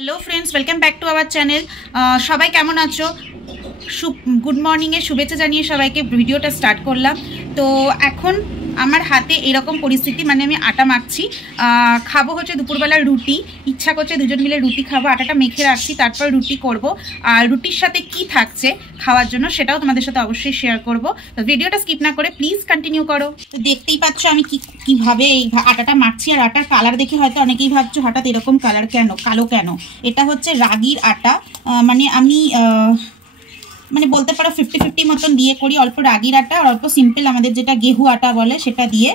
Hello friends welcome back to our channel सबाई केमन आछो good morning शुभेच्छा जानिए सबाइके भिडियोटा स्टार्ट करलाम। तो एखन आमार हाथे एरकम परिस्थिति माने आमी आटा माखছি खाबो होच्छे दुपुरबेला रुटी इच्छा करছে दुजन मिले रुटी खाबो आटाटा मेखे राखছি तारपर रुटी करब और रुटिर साथे कि थाकছে खाওয়ার জন্য সেটাও তোমাদের সাথে অবশ্যই শেয়ার করব। তো ভিডিওটা স্কিপ না করে প্লিজ কন্টিনিউ করো। তো দেখতেই পাচ্ছ আমি কিভাবে এই আটাটা মাখছি আর আটার কালার দেখে হয়তো অনেকেই ভাবছো হঠাৎ এরকম কালার কেন কালো কেন। এটা হচ্ছে রাগির আটা মানে আমি মানে বলতে পারো 50-50 মতন দিয়ে করি অল্প রাগির আটা আর অল্প সিম্পল আমাদের যেটা গেহু আটা বলে সেটা দিয়ে।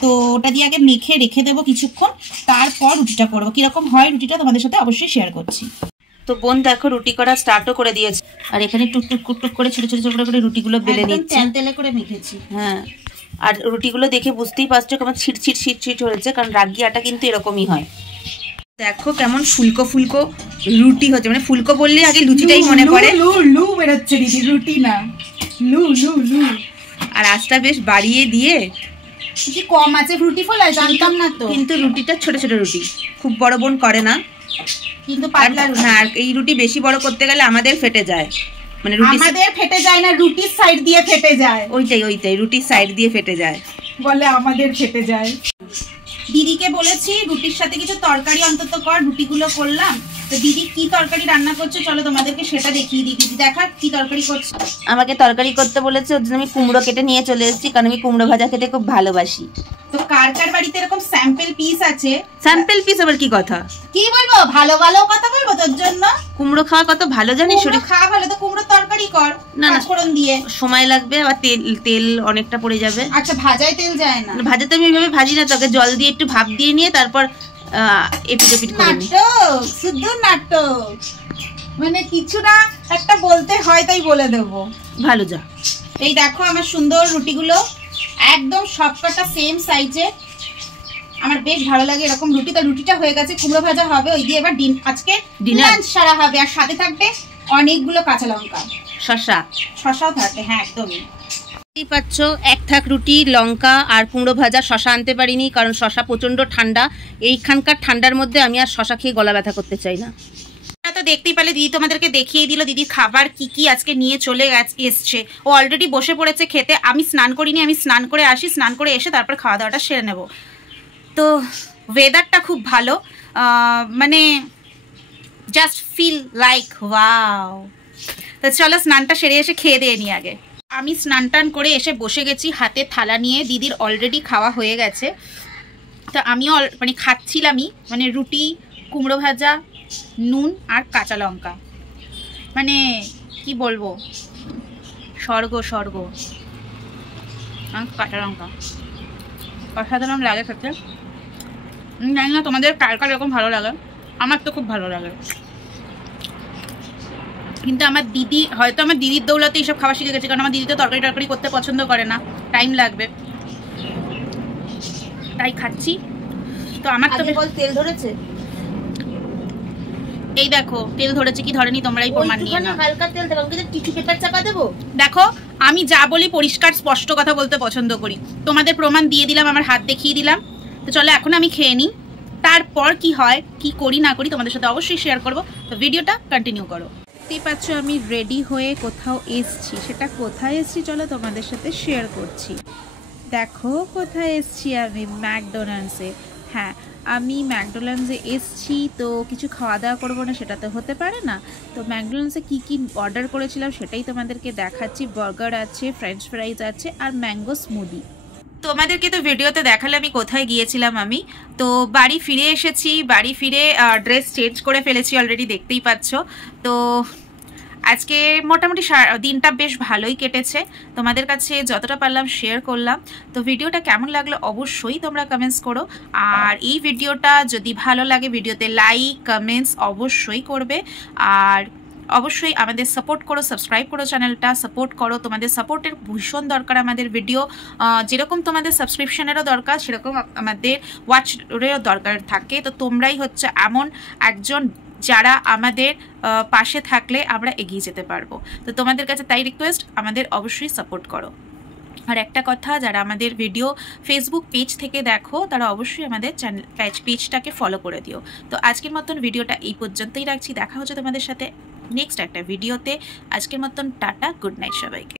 তো ওটা দিয়ে আগে মেখে রেখে দেবো কিছুক্ষণ তারপর রুটিটা করবো কিরকম হয় রুটিটা তোমাদের সাথে অবশ্যই শেয়ার করছি। তো বোন দেখো রুটি করা স্টার্টও করে দিয়েছে আর এখানে টুকটুক করে ছোট ছোট করে রুটিগুলো বেলে নিচ্ছে তেলে করে মেখেছি। হ্যাঁ আর রুটিগুলো দেখে বুঝতেই পারছো কেমন ছিটছিট হয়েছে কারণ রাগি আটা কিন্তু এরকমই হয়। দেখো কেমন ফুলকো ফুলকো রুটি হচ্ছে মানে ফুলকো বললে আগে লুচিটাই মনে পড়ে লু বেরোচ্ছে দিদি রুটি না লু আর আঁচটা বেশ বাড়িয়ে দিয়ে কি কম আছে রুটি ফোলায় জানতাম না তো কিন্তু রুটিটা ছোট ছোট রুটি খুব বড় বোন করে না কিন্তু পাতলা হ্যাঁ এই রুটি বেশি বড় করতে গেলে আমাদের ফেটে যায় মানে রুটি আমাদের ফেটে যায় না রুটির সাইড দিয়ে ফেটে যায় ওইটাই রুটির সাইড দিয়ে ফেটে যায় বলে আমাদের ফেটে যায়। দিদিকে বলেছি রুটির সাথে কিছু তরকারি অন্তত কর রুটিগুলো করলাম। তো দিদি কি তরকারি রান্না করছে চলো তোমাদেরকে সেটা দেখিয়ে দিই। দিদি দেখা কি তরকারি করছে। আমাকে তরকারি করতে বলেছে ওর জন্য আমি কুমড়ো কেটে নিয়ে চলে এসেছি কারণ আমি কুমড়ো ভাজা খেতে খুব ভালোবাসি। তো কার কার বাড়িতে এরকম স্যাম্পল পিস আছে স্যাম্পল পিস আবার কি কথা কি বলবো ভালো কথা বলবো তোর জন্য কুমড়ো খাওয়া কত ভালো জানিস শরীর খাওয়া ভালো তো কুমড়ো তরকারি কর না ফোড়ন দিয়ে সময় লাগবে আবার তেল অনেকটা পড়ে যাবে। আচ্ছা ভাজায় তেল যায় না ভাজাতে আমি এইভাবে ভাজি না তোকে জল দিয়ে একটু ভাপ দিয়ে নিয়ে তারপর এপিট করে নিই। শুধু নাটক মানে কিছু না একটা বলতে হয় তাই বলে দেবো ভালো যা। এই দেখো আমার সুন্দর রুটিগুলো একদম সবকটা সেম সাইজে আমার বেশ ভালো লাগে এরকম রুটি। তো রুটিটা হয়ে গেছে কুমড়ো ভাজা হবে ওই দিয়ে এবার আজকে ডিনার সারা হবে আর সাথে থাকবে অনেকগুলো কাঁচা লঙ্কা শশাও থাকবে। হ্যাঁ একদমই পাচ্ছ এক থাক রুটি লঙ্কা আর কুমড়ো ভাজা শশা আনতে পারিনি কারণ শশা প্রচন্ড ঠান্ডা এইখানকার ঠান্ডার মধ্যে আমি আর শশা খেয়ে গলা ব্যথা করতে চাই না। তো দেখতেই পেলে দিদি তোমাদেরকে দেখিয়ে দিল দিদির খাবার কি আজকে নিয়ে চলে এসছে ও অলরেডি বসে পড়েছে খেতে। আমি স্নান করিনি আমি স্নান করে আসি স্নান করে এসে তারপর খাওয়া দাওয়াটা সেরে নেব। তো ওয়েদারটা খুব ভালো মানে জাস্ট ফিল লাইক ওয়াও। তো চলো স্নানটা সেরে এসে খেয়ে দিয়ে নি আগে। আমি স্নান টান করে এসে বসে গেছি হাতে থালা নিয়ে দিদির অলরেডি খাওয়া হয়ে গেছে। তো আমিও মানে খাচ্ছিলামই মানে রুটি কুমড়ো ভাজা নুন আর কাঁচা লঙ্কা মানে কি বলবো স্বর্গ কাঁচা লঙ্কা অসাধারণ লাগে খেতে। জানি না তোমাদের কার এরকম ভালো লাগে আমার তো খুব ভালো লাগে কিন্তু আমার দিদি হয়তো আমার দিদির দৌলতে এইসব খাওয়া শিখে গেছে কারণ আমার দিদি তো তরকারি করতে পছন্দ করে না টাইম লাগবে তাই খাচ্ছি। তো আমার তো তেল ধরেছে এই দেখো তেল ধরেছে কি ধরেনি তোমরাই প্রমাণ নিয়ে নাও হালকা তেল দেবো কিন্তু টিস্যু পেপার চাপা দেবো। দেখো আমি যা বলি পরিষ্কার স্পষ্ট কথা বলতে পছন্দ করি তোমাদের প্রমাণ দিয়ে দিলাম আমার হাত দেখিয়ে দিলাম। তো চলো এখন আমি খেয়ে নিই তারপর কি হয় কি করি না করি তোমাদের সাথে অবশ্যই শেয়ার করব। তো ভিডিওটা কন্টিনিউ করো। দেখতেই পাচ্ছ আমি রেডি হয়ে কোথাও এসছি সেটা কোথায় এসছি চলো তোমাদের সাথে শেয়ার করছি। দেখো কোথায় এসছি আমি ম্যাকডোনাল্ডসে। হ্যাঁ আমি ম্যাকডোনাল্ডসে এসছি তো কিছু খাওয়া দাওয়া করবো না সেটা তো হতে পারে না। তো ম্যাকডোনাল্ডসে কি অর্ডার করেছিলাম সেটাই তোমাদেরকে দেখাচ্ছি। বার্গার আছে ফ্রেঞ্চ ফ্রাইজ আছে আর ম্যাঙ্গো স্মুদি। তোমাদেরকে তো ভিডিওতে দেখালে আমি কোথায় গিয়েছিলাম। আমি তো বাড়ি ফিরে এসেছি বাড়ি ফিরে ড্রেস চেঞ্জ করে ফেলেছি অলরেডি দেখতেই পাচ্ছ। তো আজকে মোটামুটি দিনটা বেশ ভালোই কেটেছে তোমাদের কাছে যতটা পারলাম শেয়ার করলাম। তো ভিডিওটা কেমন লাগলো অবশ্যই তোমরা কমেন্টস করো আর এই ভিডিওটা যদি ভালো লাগে ভিডিওতে লাইক কমেন্টস অবশ্যই করবে আর অবশ্যই আমাদের সাপোর্ট করো সাবস্ক্রাইব করো চ্যানেলটা সাপোর্ট করো তোমাদের সাপোর্টের ভীষণ দরকার আমাদের ভিডিও যেরকম তোমাদের সাবস্ক্রিপশনেরও দরকার সেরকম আমাদের ওয়াচেরও দরকার থাকে। তো তোমরাই হচ্ছে এমন একজন যারা আমাদের পাশে থাকলে আমরা এগিয়ে যেতে পারবো। তো তোমাদের কাছে তাই রিকোয়েস্ট আমাদের অবশ্যই সাপোর্ট করো। আর একটা কথা, যারা আমাদের ভিডিও ফেসবুক পেজ থেকে দেখো তারা অবশ্যই আমাদের চ্যানেল পেজটাকে ফলো করে দিও। তো আজকের মতন ভিডিওটা এই পর্যন্তই রাখছি, দেখা হচ্ছে তোমাদের সাথে নেক্সট একটা ভিডিওতে। আজকের মতন টাটা, গুড নাইট সবাইকে।